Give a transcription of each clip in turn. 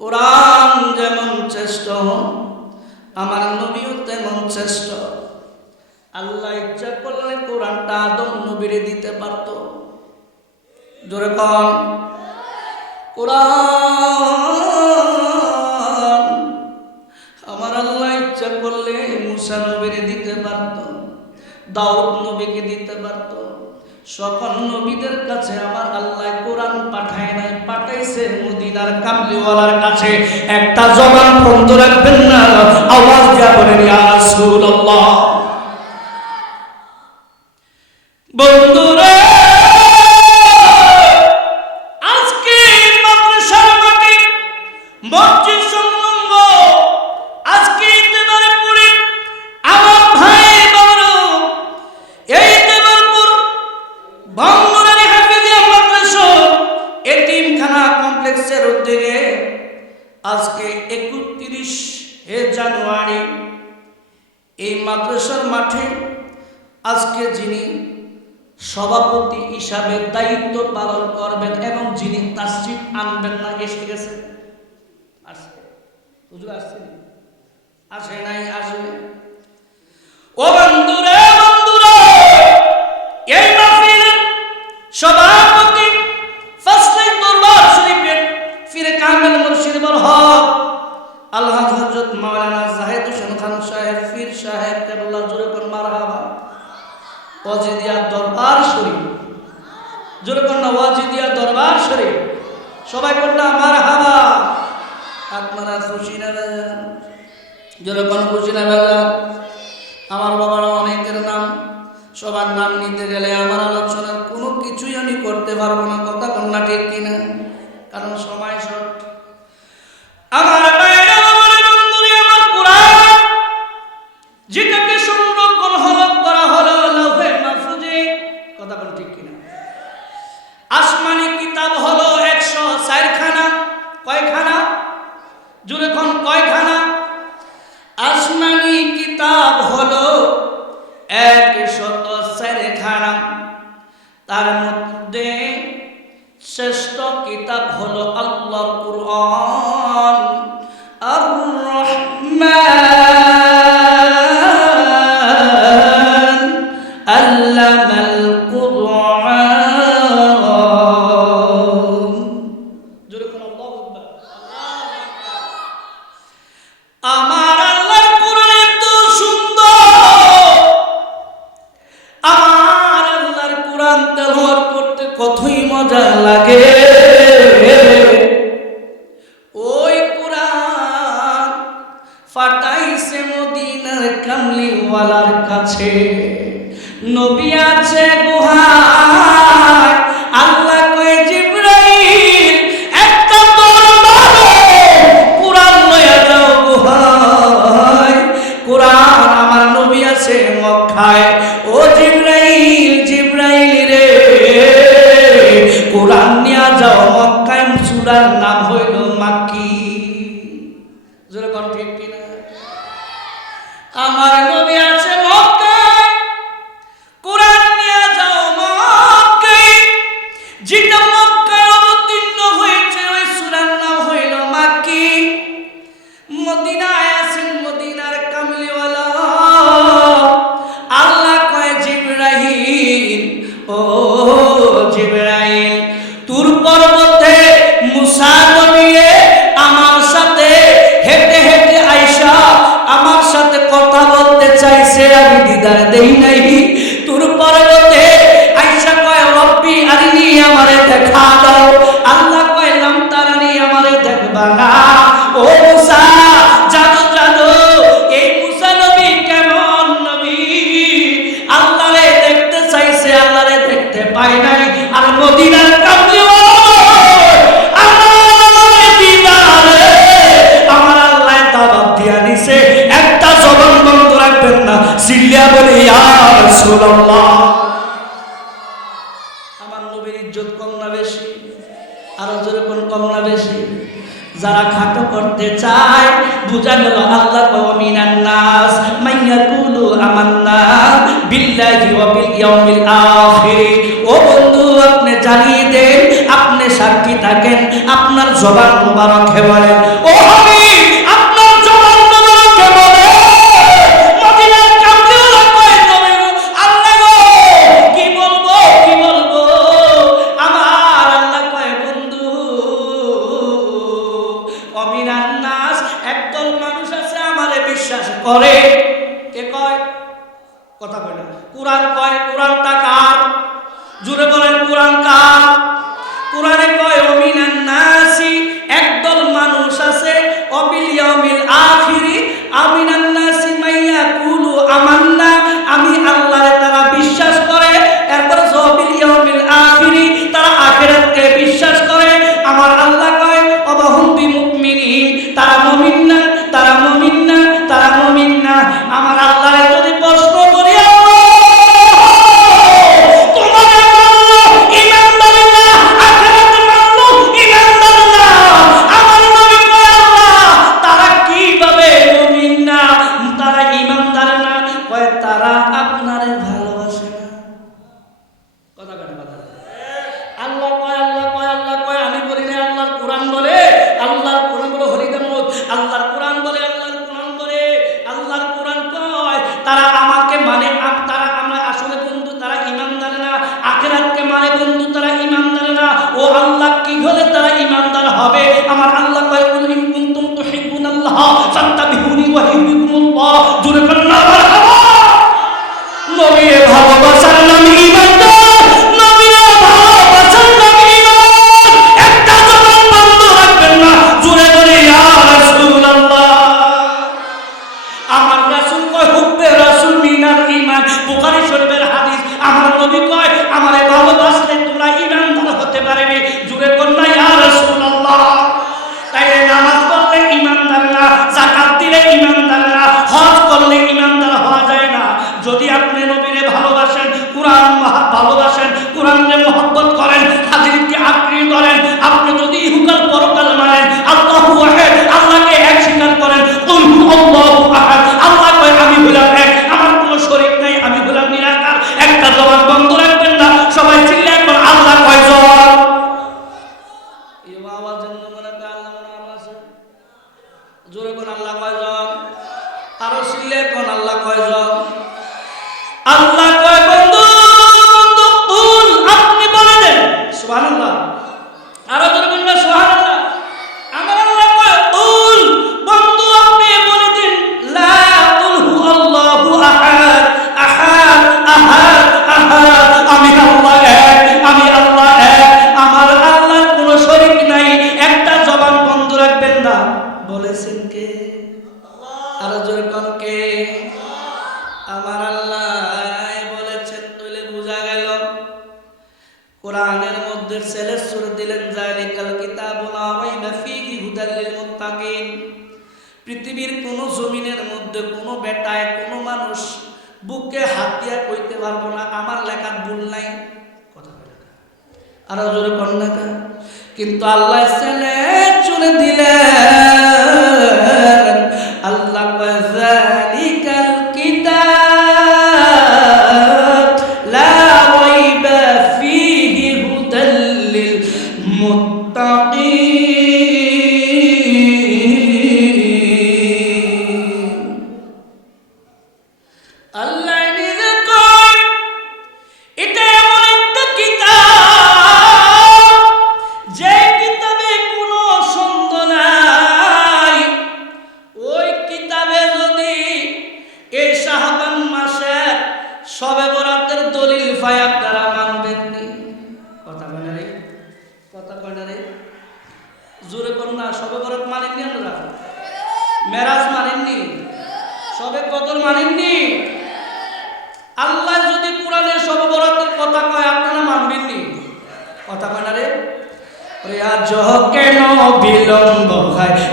কোরআন যেমন শ্রেষ্ঠ আমার নবীও তেমন শ্রেষ্ঠ। আল্লাহ ইচ্ছা করলে কোরআনটা আদম নবীরে দিতে পারত। জোরে কোন কোরআন আমার আল্লাহ ইচ্ছা করলে মুসা নবীরে দিতে পারত, দাউদ নবীকে দিতে পারত। সকল নবীদের কাছে আমার আল্লাহ কোরআন পাঠায় নাই, পাঠাইছে মদিনার কামলিওয়ালার কাছে। একটা জবান বন্ধ রাখবেন না, আওয়াজ দিয়া বলেন ইয়া রাসূলুল্লাহ। বন্ধুরা আজকে মাদ্রাসার মাঠে মসজিদ সংলগ্ন আজকে ইতেবারে পড়ে আমার ভাই বাবারা এই দেবরপুর বঙ্গরানী হাফেজিয়া মাদ্রাসা এতিমখানা কমপ্লেক্সের উদ্যোগে আজকে 31 জানুয়ারি এই মাদ্রাসার মাঠে আজকে যিনি সভাপতি হিসাবে দায়িত্ব পালন করবেন এবং যিনি তাশরীফ আনবেন না এসে গেছে, আসছে হুজুর আসছে আসে নাই আসবে। ও বন্ধুরা বন্ধুরা এই মাহফিলের সভাপতি ফাজলে দরবার শরীফের ফিরে কামেল মুর্শিদুল হক আল্লাহ হযরত মাওলানা জাহিদ হোসেন খান সাহেব পীর সাহেব কেবলা জোরে কোন মারহাবা। ওয়াজিদিয়া দরবার শরীফ জোরে কোন না ওয়াজিদিয়া দরবার শরীফ, সবাই কোন না মারহাবা। আপনারা খুশি না বাজান? জোরে কোন খুশি না বাজান? আমার বাবার অনেকের নাম, সবার নাম নিতে গেলে আমার আলোচনার কোনো কিছুই আমি করতে পারবো না, কথা কন্যা ঠিক কিনা? কারণ সময় শর্ট। আমার বাইরে আমার বন্ধুরে আমার কোরআন যেটাকে সংরক্ষণ করা হলো লাউহে মাহফুজে, কথা কোন ঠিক কিনা? আসমানি কিতাব হলো 104 খানা। কয়খানা? জোরে কোন কয়খানা? আসমানি কিতাব হলো 104 খানা। তার মধ্যে শ্রেষ্ঠ কিতাব হলো আল্লাহর কুরআন আর রহমান আল্লামাল কুরআন। জোরে কোন আল্লাহু আকবার। আমার আল্লাহর কোরআন এত সুন্দর, আমার আল্লাহর কোরআন তেলাওয়াত করতে কতই মজা লাগে। ওই কোরআন ফাটাইছে মদিনার কামলিওয়ালার কাছে। নবী আছে গুহায়, আল্লাহ কয় জিবরাইল একটা তরবারে কোরআন লইয়া যাও গুহায়। কোরআন আমার নবী আছে মক্কায়। ও জিবরাইল জিবরাইল রে কোরআন নিয়া যাও মক্কায়। সূরার নাম হইল মাক্কি। জোরে কোন ঠিক কিনা? আমার নবী আছে মক্কায়, কোরআন নিয়া যাও মক্কায়। যেটা মক্কায় অবতীর্ণ হয়েছে ওই সূরার নাম হইল মাক্কি। মদিনায় আছেন মদিনার কামলিওয়ালা, আল্লাহ কয় জিবরাইল ও জিবরাইল তুর পর্বতে মুসা নবী আমার সাথে হেঁটে হেঁটে আইসা আমার সাথে কথা বলতে চাইছে, আমি দিদার দেই নাই। তুর পর্বতে আইসা কয় রব্বি আরিনি আমারে দেখা দাও। আল্লাহ কয় লাম তারানি আমারে দেখবা না। ও মুসা জানো জানো এই মুসা নবী কেমন নবী? আল্লাহরে দেখতে চাইছে, আল্লাহরে দেখতে পায় নাই। আর মদিনার কামলিওয়ালা আমার দিদারে আমার আল্লাহ দাওয়াত দিয়া দিছে। একটা জবান বন্ধ রাখবেন না, সিল্লিয়া বলে ইয়া রাসূলুল্লাহ। আমার নবীর ইজ্জত কম না বেশি? আরো জোরে কোন কম না বেশি? যারা খাটো করতে চায় বুঝা গেল আল্লাহ ওয়া মিনান নাস মাইয়াকুলু আমান্না বিল্লাহি ওয়া বিল ইয়াউমিল আখির। ও বন্ধু আপনি জানিয়ে দেন, আপনি সাক্ষী থাকেন, আপনার জবান মুবারক বলেন অমিনান নাস, একদল মানুষ আছে আমারে বিশ্বাস করে। কে কয়? কথা বলে কোরআন কয়। কোরআনটা কার? জুড়ে বলেন কোরআন কার? কোরআনে কয় অমিনান নাসি, একদল মানুষ আছে, অবিল ইয়াউমিল আখিরি, আমিনান নাসি মাইয়া কুলু আমান্না, আমি আল্লাহরে তারা বিশ্বাস করে। এরপর অবিল ইয়াউমিল আখিরি, তারা আখিরাতকে বিশ্বাস করে। আমার আল্লাহ কয় অবাহুম বিমুমিনিন, তারা মুমিন না, তারা মুমিন না, তারা মুমিন না। আমার আল্লাহরে যদি প্রশ্ন করি পৃথিবীর কোন জমিনের মধ্যে কোন বেটায় কোন মানুষ বুকে হাত দিয়া কইতে পারবো না আমার লেখার ভুল নাই। কথা বলে আরো জোরে কন্যা। কিন্তু আল্লাহ ছেলে চলে দিলেন। আল্লাহ যালিকাল কিতাব লা রাইবা ফীহি হুদাল লিল মুত্তাকিন।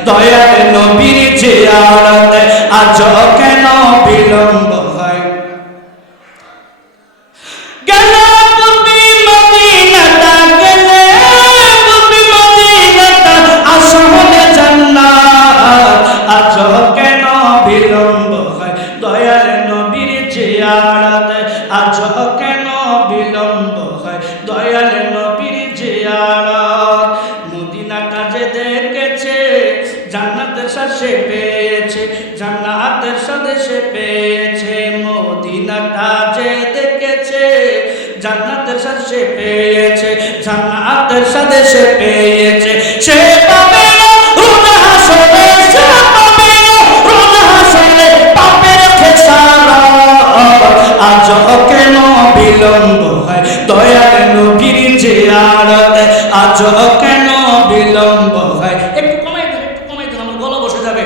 দয়াল নবীর জিয়ারতে আজ কেন বিলম্ব হয়? গেলে তুমি মদিনাটা, গেলে তুমি মদিনাটা, আসলে জান্নাত আজ কেন বিলম্ব হয়? দয়াল নবীর জিয়ারতে আজ কেন বিলম্ব হয়? দয়াল নবীর জিয়ারত মদিনাটা যে দেখেছে জান্নাতের সাথে পেয়েছে, জান্নাতের সাথে সে পেয়েছে। মদিনাটা যে দেখেছে জান্নাতের সাথে সে পেয়েছে, জান্নাতের সাথে সে পেয়েছে। সে পাবে না আজ কেন বিলম্ব হয়, একটু কমাই দেন আমার গলা বসে যাবে।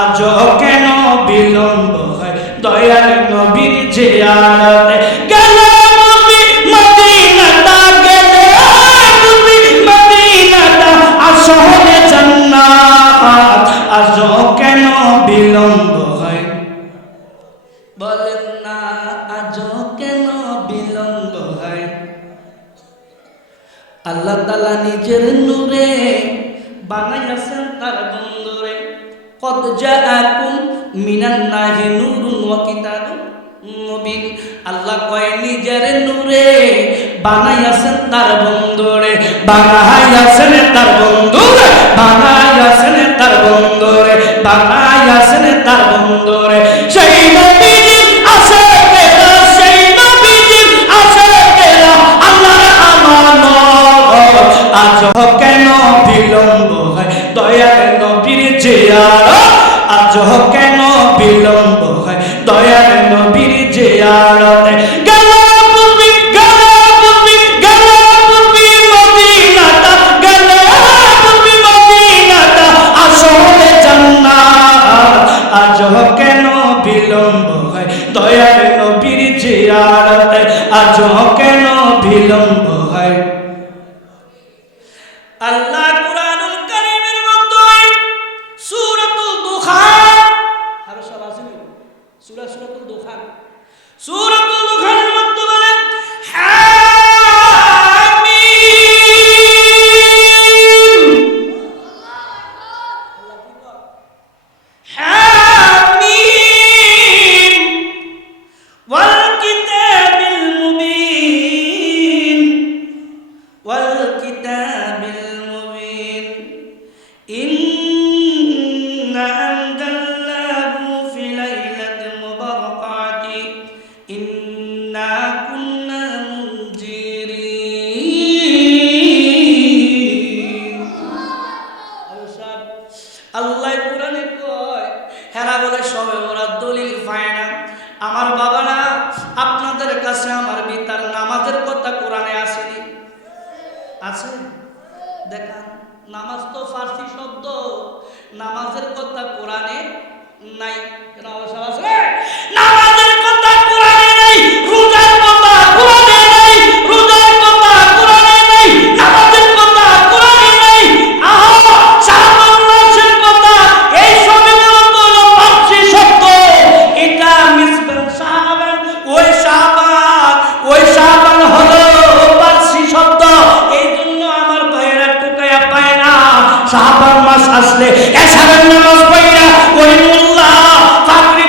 আজ কেন বিলম্ব হয় দয়াল নবীর জিয়ারতে গেলে নবী মদিনাটা, গেলে নবী মদিনাটা আসলে জান্নাত। আজ কেন বিলম্ব হয়, বলেন না আজ কেন বিলম্ব হয়। আল্লাহ তাআলা নিজের নূরে বানাইয়াছেন তার বন্দরে। কদ জাআকুম মিনাল্লাহি নূরুন ওয়া কিতাবুম মুবিন। আল্লাহ কয় নিজের নূরে বানাইয়াছেন তার বন্দরে, বানাইয়াছেন তার বন্দরে, বানাইয়াছেন তার বন্দরে, বানাইয়াছেন তার বন্দরে। সেই নবীজি আছে কেনা, সেই নবীজি আছে কেনা আল্লাহর আমানত। আজ কেন বিলম্ব হয় দয়াল নবীর জিয়ারত, আজ কেন বিলম্ব হয় দয়াল নবীর জিয়ারতে। গেল নবী, গেল নবী, গেল নবী মদিনাটা, গেল নবী মদিনাটা আসলে জান্নাত। আজ কেন বিলম্ব হয় দয়াল নবীর জিয়ারতে, আজ কেন বিলম্ব হয়। আল্লাহ কুরআনুল কারীমের মধ্যে সূরাতুল দুখান, আরো সব আছে সূরাতুল দুখান, সূরাতুল দুখানের মধ্যে বলেন হামিম, হামিম ওয়াল কিতাবিল মুবিন, ওয়াল কিতাবিল মুবিন ইন্না আনজালনাহু ফি লাইলাতিন মুবারাকাতিন ইন্না কুন্না মুনজিরিন। আল্লাহ কোরআনে কয়, হেরা বলে সবে ওরা দলিল পায় না। আমার বাবারা আপনাদের কাছে আমার বিতার নামাজের কথা কোরআনে আসেনি, আছে দেখান। নামাজ তো ফার্সি শব্দ, নামাজের কথা কোরআনে নাই। কেন অবশ্য আছে নামাজের কথা কোরআনে নাই, রোজার কথা কোরআনে নাই, রোজার কথা কোরআনে নাই, নামাজের কথা কোরআনে নাই। আহা শাবান মাসের কথা, এই সবগুলো হলো ফার্সি শব্দ। এটা মিসবান শাবান, ওই শাবান, ওই শাবান হলো ফার্সি শব্দ। এই জন্য আমার ভাইয়েরা টুকায়া পায় না। শাবান মাস আসলে এশারের নামাজ পড়া ওই মোল্লা পাগড়ি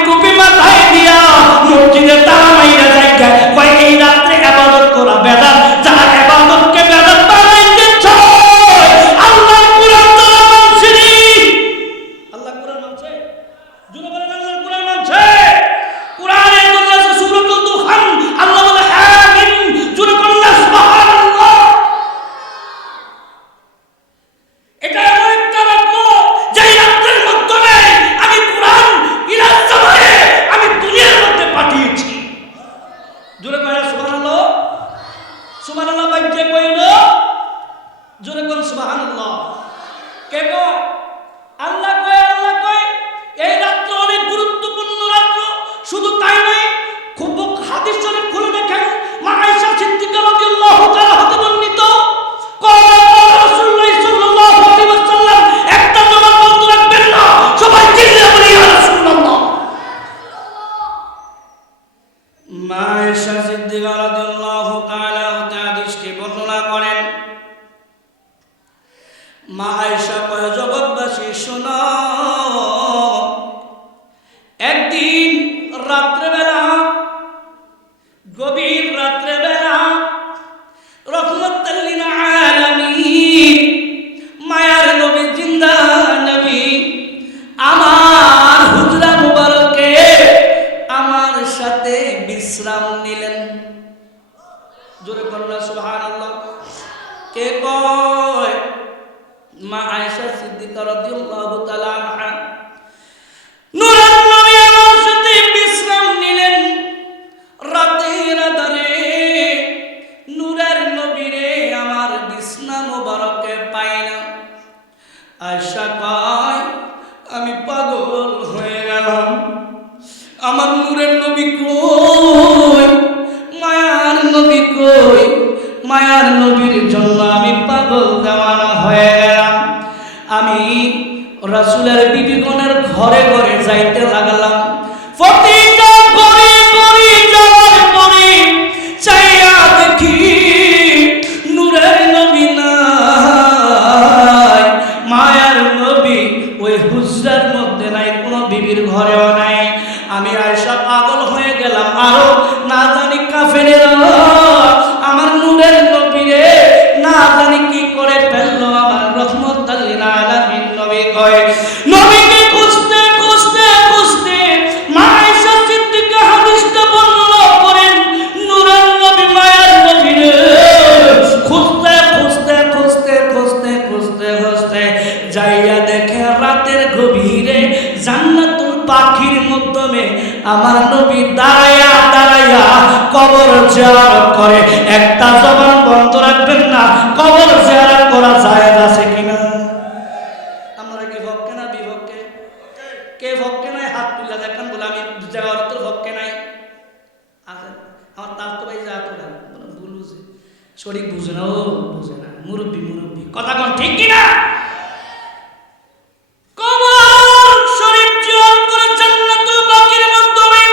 রাসূলের বিবিগণের ঘরে ঘরে যাইতে লাগলাম। প্রতিটা ঘরে ঘরে যাওয়ার পরে চাইয়া দেখি নূরের নবী নাই, মায়ার নবী ওই হুজরার মধ্যে নাই, কোনো বিবির ঘরেও নাই। আমি আয়েশা পাগল হয়ে গেলাম, আরো না জানি কাফেরেরা আমার নূরের নবীরে না জানি কি করে ফেললো। আমার রহমতুল লিল আলামিন নবী কয়, নবীকে খুঁজতে খুঁজতে খুঁজতে মা আয়েশা সিদ্দিকা হাদিসটা বর্ণনা করেন, নূরের নবী মায়ার নবীরে খুঁজতে খুঁজতে খুঁজতে খুঁজতে খুঁজতে খুঁজতে যাইয়া দেখে রাতের গভীরে জান্নাতুল পাখির মাধ্যমে আমার নবী দাঁড়ায়া দাঁড়ায়া কবর জিয়ারত করে। একটা জবান বন্ধ রাখবেন না, কবর জিয়ারত করা জায়েজ আছে কিনা? আমরা কি পক্ষে না বিপক্ষে? কে পক্ষে নাই হাত তুলে দেখেন, বলে আমি জিয়ারতের পক্ষে নাই। আছে আমার তার তো ভাই যা তো ভুল বুঝে, শরীর বুঝে না, ও বুঝে না, মুরব্বী মুরব্বী কথা কোন ঠিক কিনা? কবর শরীফ জিয়ারত করে জান্নাতুল বাকির মাধ্যমে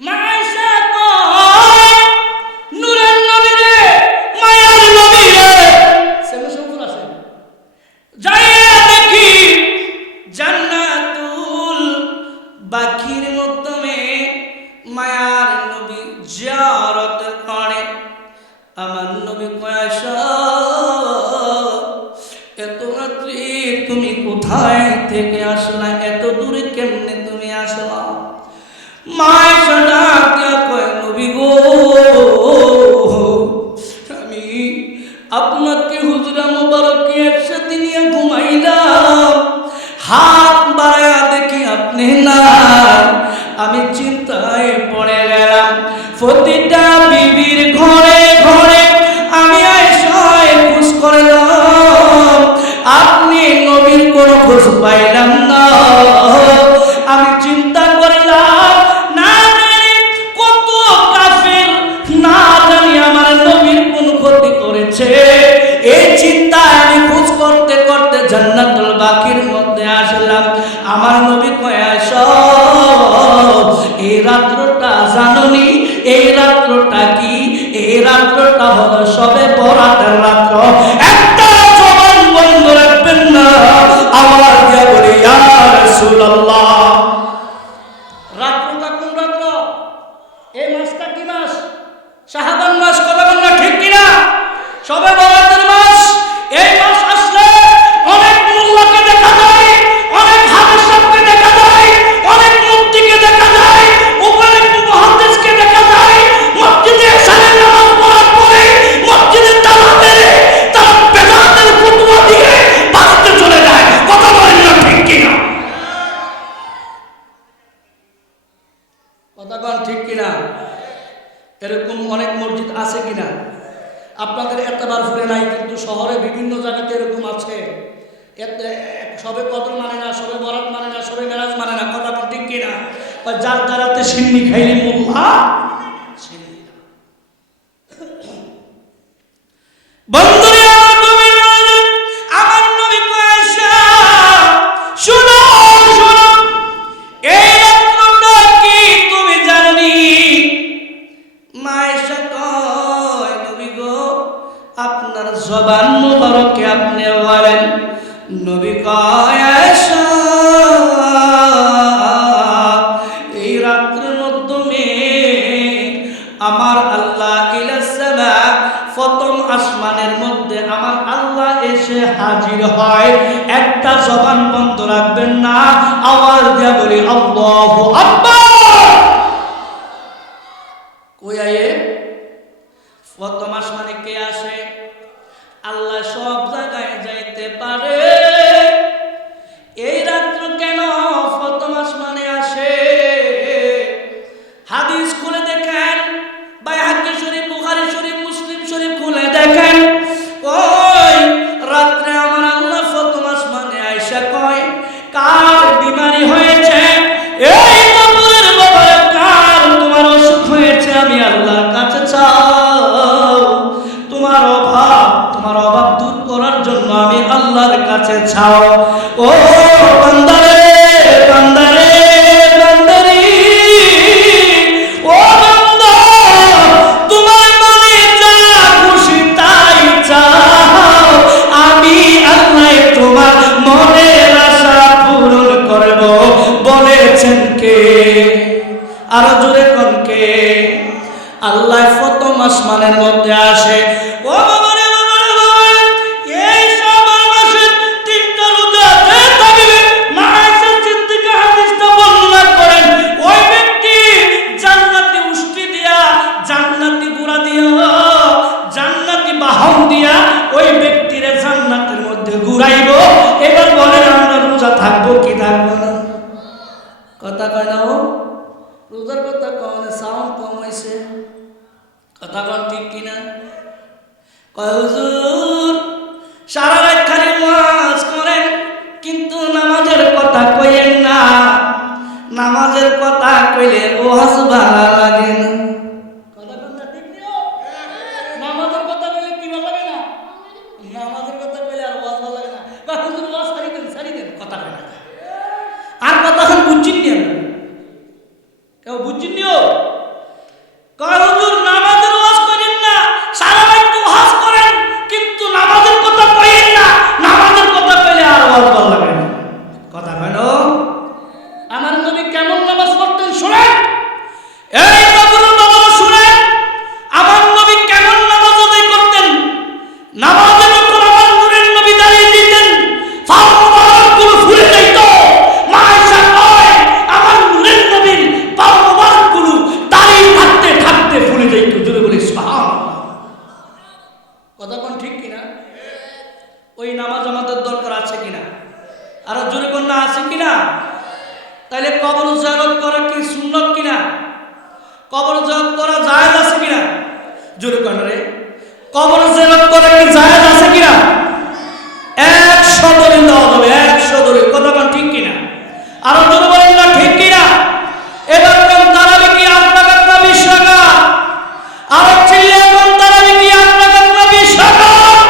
মা আয়েশা কয়, নূরের নবীরে মায়ার নবীরে সেমন সবুর আছে যাইয়া দেখি জান্নাতুল বাকির মাধ্যমে মায়ার নবী জিয়ারত করে। আমার নবী কয়, আয়েশা এত রাত্রি তুমি কোথায় থেকে আসলা, এত দূরে কেমনে তুমি আসলা? মা আয়েশা ডাক দিয়া কয়, নবী গো আমি আপনাকে হুজরা মুবারকে একসাথে নিয়ে ঘুমাইলাম, হাত বাড়ায়া দেখি আপনি না, আমি চিন্তায় পড়ে গেলাম। প্রতিটা বিবির ঘরে ঘরে আমি আয়েশায় খোঁজ করলাম, আপনি নবীর কোনো খোঁজ পাইলাম না। আমি চিন্তা করলাম না জানি কত কাফের না জানি আমার নবীর কোন ক্ষতি করেছে। এই চিন্তায় আমি খোঁজ করতে করতে জান্নাতুল বাকির মধ্যে আসলাম। আমার নবী কয়, আয়েশা এই রাত্রটা জাননি, এই রাত্রটা কি? এই রাত্রটা হলো সবে বরাতের রাত্র। একটা জবান বন্ধ রাখবেন না, আমার দিয়া বলি ইয়া রাসূলুল্লাহ। রাত্রটা কোন রাত্র? এই মাসটা কি মাস? শাবান মাস। কথা বল না ঠিক কিনা? সবে বরাতের মাস। এই মাস আসলে অনেক মোল্লাকে দেখা যায়, অনেক হাফেজ সাহেবকে দেখা যায়, অনেক মুফতিকে দেখা যায়, অনেক মুহাদ্দিসকে দেখা যায়। মসজিদে এশারের নামাজ পড়ার পরে মসজিদে তালা মেরে তারা বেদাতের ফতোয়া দিয়ে বাড়িতে চলে যায়। কথা বলেন না ঠিক কিনা? কথা বল ঠিক কিনা? এরকম অনেক মসজিদ আছে কিনা? আপনাদের এতবার ফুলে নাই, কিন্তু শহরে বিভিন্ন জায়গাতে এরকম আছে। সবে কদর মানে না, সবে বরাত মানে না, সবে মেরাজ মানে না। কথা ঠিক কিনা? যার দ্বারাতে সিন্নি খাইলে মোল্লা বন্ধুরে আমার নবী কয়, আয়েশা শোনো শোনো, এই রাত্রটা কি তুমি জানি? মা আয়েশা কয়, নবী গো আপনার জবান মুবারকে আপনি বলেন। নবী কয়, আয়েশা এই রাত্রের মাধ্যমে আমার আল্লাহ ইলাস সামা প্রথম আসমানের মধ্যে আমার আল্লাহ এসে হাজির হয়। একটা জবান বন্ধ রাখবেন না, আওয়াজ দিয়া বলি আল্লাহু আকবার। কই আয়ে প্রথম আসমানে কে আসে? আল্লাহ সব জায়গায় যাইতে পারে, এই রাত্র কেন প্রথম আসমানে আসে? হাদিস খুলে দেখেন, বাইহাকি শরীফ, বুখারী শরীফ, মুসলিম শরীফ খুলে দেখেন। ওই রাত্রে আমার আল্লাহ প্রথম আসমানে আয়েশা কয়, কার বিমারি হয়েছে? এই কবরের ব্যাপারে কার তোমার অসুখ হয়েছে? আমি আল্লাহর কাছে চাও। তোমার অভাব দূর করার জন্য আমি আল্লাহর কাছে চাও। ও বান্দারে বান্দারে বান্দারি, ও বান্দা তোমার মনে যা খুশি তাই চাও, আমি আল্লাহ তোমার মনের আশা পূরণ করব। বলেছেন কে? আরো জোরে কোন কে? আল্লাহ প্রথম আসমানের মধ্যে আসে। ও বাবারে বাবারে বাবারে, এই শাবান মাসের 3টা রোজা যে থাকবে, মা আয়েশা সিদ্দিকা হাদিসটা বর্ণনা করেন, ওই ব্যক্তি জান্নাতি উষ্টি দিয়া, জান্নাতি ঘোড়া দিয়া, জান্নাতি বাহন দিয়া ওই ব্যক্তিরে জান্নাতের মধ্যে ঘুরাইব। এবার বলেন আমরা রোজা থাকবো কি থাকবো না? কথা কয় না? ও রোজার কথা কম, সাউন্ড কম হয়েছে, কথা কন ঠিক কিনা? কয় হুজুর সারা রাত খালি ওয়াজ করেন কিন্তু নামাজের কথা কইেন না, নামাজের কথা কইলে ওয়াজ ভালো লাগে না। কথা কন না ঠিক নিও? নামাজের কথা কইলে কি ভালো লাগে না? নামাজের কথা কইলে আর ওয়াজ ভালো লাগে না। কয় হুজুর ওয়াজ সারি দেন, কথা কয় না। আর কথা এখন বুঝছেন না, কেউ বুঝছেন নিও? কয় হুজুর নামাজের ওয়াজ করেন না, সারা রাত ওয়াজ করেন কিন্তু নামাজের কথা কইেন না, নামাজের কথা কইলে আর ওয়াজ ভালো লাগে না। কথা কয় না? আমার নবী কেমন নামাজ পড়তেন শুনেন, এই বাবুরা বাবারা শুনেন, আমার নবী কেমন নামাজ আদায় করতেন। নামাজের উপর আমার নূরের নবী দাঁড়িয়ে দিতেন, পা মুবারকগুলো ফুলে যেত। মা আয়েশা কয় আমার নূরের নবীর পা মুবারকগুলো দাঁড়িয়ে থাকতে থাকতে ফুলে যেত। জোরে বলি সুবহানাল্লাহ। কথা কোন ঠিক কিনা? ওই নামাজ আমাদের দরকার আছে কিনা? আর জোরে কোন না আছে কিনা? তাইলে কবর জিয়ারত করা কি সুন্নাত কিনা? কবর জিয়ারত করা জায়েজ আছে কিনা? জোরে কোন রে, কবর জিয়ারত করা কি জায়েজ আছে কিনা? 100 দলিল দেওয়া যাবে, 100 দলিল। কথা কোন ঠিক কিনা? আর জোরে বলেন না ঠিক কিনা? এবার কোন তারাবি কি 8 রাকাত না 20 রাকাত? আর চিল্লে কোন তারাবি কি 8 রাকাত না 20 রাকাত?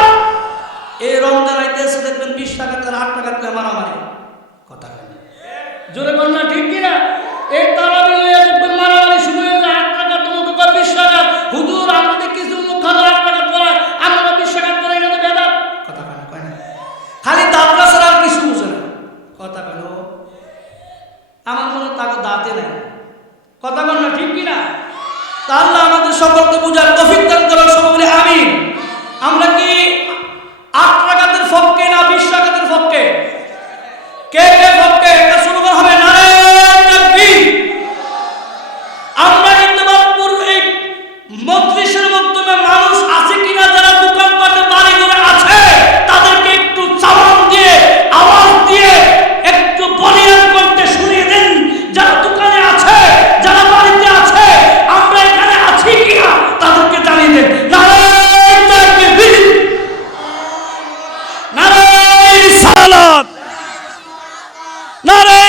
এই রমজান আইতেছে দেখবেন 20 রাকাত আর 8 রাকাত মারামারি। কথা কয় জোরে কোন না ঠিক কিনা? এই তারাবি লইয়া দেখবেন মারামারি শুরু হয়ে যায়। 8 রাকাত মুখ কয় 20 রাকাত, হুজুর আমাদের কিছু মুখ খালো 8 রাকাত পড়ায়, আমরা 20 রাকাত পড়াই, এটা তো বেদাত। কথা কয় না? খালি দাঁতরা ছাড়া আর কিছু বুঝে না। কথা কয় না? আমার মনে তাকে দাঁতে নাই। কথা কন না ঠিক কিনা? তা আল্লাহ আমাদের সকলকে বুঝার তৌফিক দান করেন, সবাই বলে আমিন। আমরা কি 8 রাকাতের পক্ষে না 20 রাকাতের পক্ষে? কে কে পক্ষে? এটা শুরু করা হবে নারে তাকবীর। আমরা ইত্তেফাকপুর এই মজলিসের মাধ্যমে মানুষ আছে কিনা যারা দোকানপাটে বাড়ি ঘরে আছে তাদেরকে একটু সালাম দিয়ে আওয়াজ দিয়ে একটু বলিয়ান করতে শুনিয়ে দেন। যারা দোকানে আছে, যারা বাড়িতে আছে, আমরা এখানে আছি কিনা তাদেরকে জানিয়ে দেন। নারে তাকবীর, নারে রিসালাত, নারে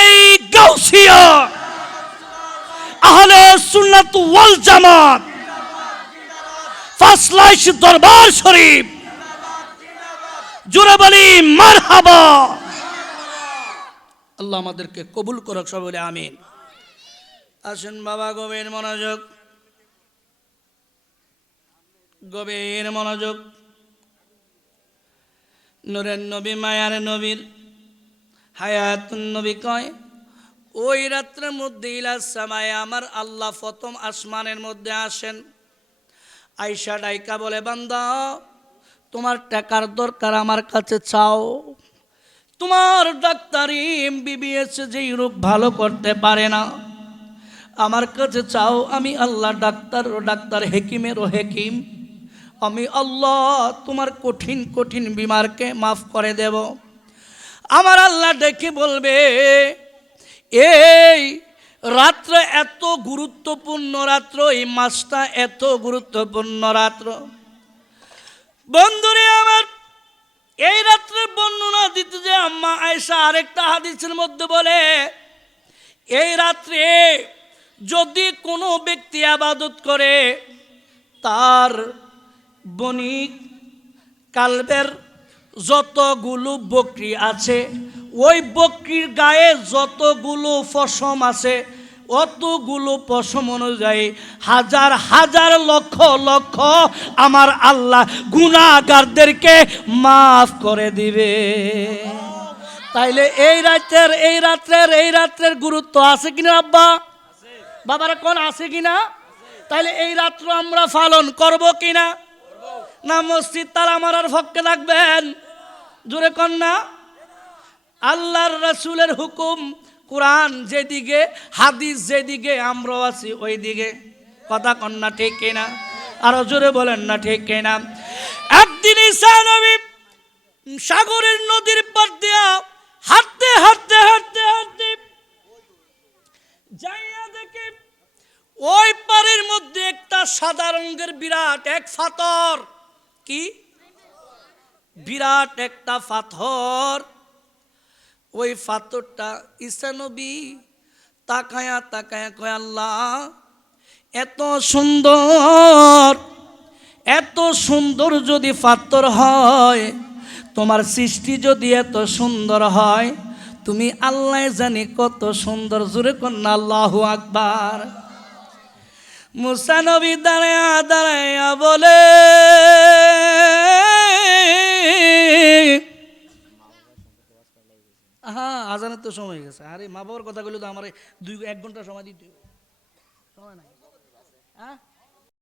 গাউসিয়া, আহলে সুন্নাত ওয়াল জামাত, ফাসলাইশ দরবার শরীফ। জোরে বলি মারহাবা। আল্লাহ আমাদেরকে কবুল করুক, সবাই বলে আমিন। আসেন বাবা, গভীর মনোযোগ, গভীর মনোযোগ। নূরের নবী, মায়ার নবীর হায়াতুন নবী কয় ওই রাত্রের মধ্যে ইলা সামায়ে আমার আল্লাহ প্রথম আসমানের মধ্যে আসেন। আয়েশা ডাইকা বলে বান্দা তোমার টাকার দরকার আমার কাছে চাও, তোমার ডাক্তারি এমবিবিএস যেই রোগ ভালো করতে পারে না আমার কাছে চাও, আমি আল্লাহ ডাক্তার হেকিমেরও হেকিম, আমি আল্লাহ তোমার কঠিন কঠিন বিমারকে মাফ করে দেব। আমার আল্লাহ ডেকে বলবে এই রাত্র এত গুরুত্বপূর্ণ রাত্র, এই মাসটা এত গুরুত্বপূর্ণ রাত্র। বন্ধুরে আমার, এই রাত্রের বর্ণনা দিতে যে আম্মা আয়েশা আরেকটা হাদিসের মধ্যে বলে এই রাত্রে যদি কোনো ব্যক্তি ইবাদত করে তার বণিক কালবের যতগুলো বকরি আছে, ওই বকরির গায়ে যতগুলো পশম আছে, অতগুলো পশম অনুযায়ী হাজার হাজার লক্ষ লক্ষ আমার আল্লাহ গুনাহগারদেরকে মাফ করে দিবে। তাইলে এই রাত্রের গুরুত্ব আছে কিনা আব্বা? বাবারা কোন আছে কিনা? তাইলে এই রাত্র আমরা পালন করব কিনা? না মসজিদ তালা মারার পক্ষে থাকবেন? জোরে কন না। আল্লাহর রাসূলের হুকুম, কোরআন যেদিকে, হাদিস যেদিকে, আমরাও আছি ওই দিকে। কথা কন না ঠিক কিনা? আরো জোরে বলেন না ঠিক কিনা? একদিন ঈসা নবী সাগরের নদীর পার দিয়া হাঁটতে হাঁটতে হাঁটতে হাঁটতে যাইয়া দেখে ওই পারের মধ্যে একটা সাদা রঙের বিরাট এক পাথর। কি বিরাট একটা পাথর। ওই পাথরটা ঈসা নবী তাকায়া তাকায়া কয়, আল্লাহ এত সুন্দর, এত সুন্দর যদি পাথর হয়, তোমার সৃষ্টি যদি এত সুন্দর হয়, তুমি আল্লাহ জানি কত সুন্দর। জোরে কন্যা আল্লাহু আকবার। মুসা নবী দাঁড়ায়া দাঁড়ায়া বলে, হ্যাঁ আজানের তো সময় গেছে। আরে মা বাবার কথা বললে তো আমার 1 ঘন্টা সময় দিতে হবে, সময় নাই। হ্যাঁ